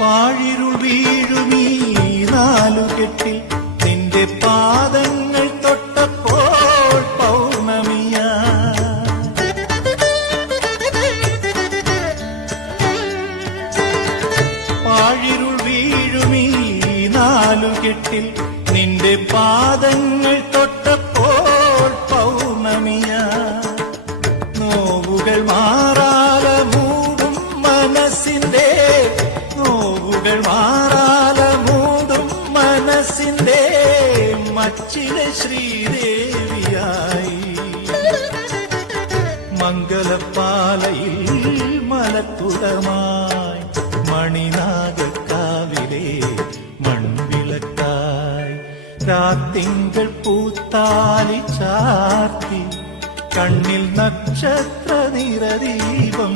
പാഴിരുൾ വീഴുമീ നാലുകെട്ടിൽ നിന്റെ പാദങ്ങൾ തൊട്ടപ്പോൾ പൗർണമിയാ. പാഴിരുൾ വീഴുമീ നാലുകെട്ടിൽ നിന്റെ പാദങ്ങൾ തൊട്ടപ്പോൾ പൗർണമിയാ. നോവുകൾ മാറാല മൂടും മനസ്സിന്റെ, നോവുകൾ മാറാല മൂടും മനസ്സിന്റെ മച്ചിലെ ശ്രീദേവിയായി. മംഗലപ്പാലയിൽ മലക്കുടമായി മണിനാഗക്കാവിലെ മൺവിളക്കായി രാത്തിങ്കൾ പൂത്താലി ചാർത്തി കണ്ണിൽ നക്ഷത്ര നിറദീപം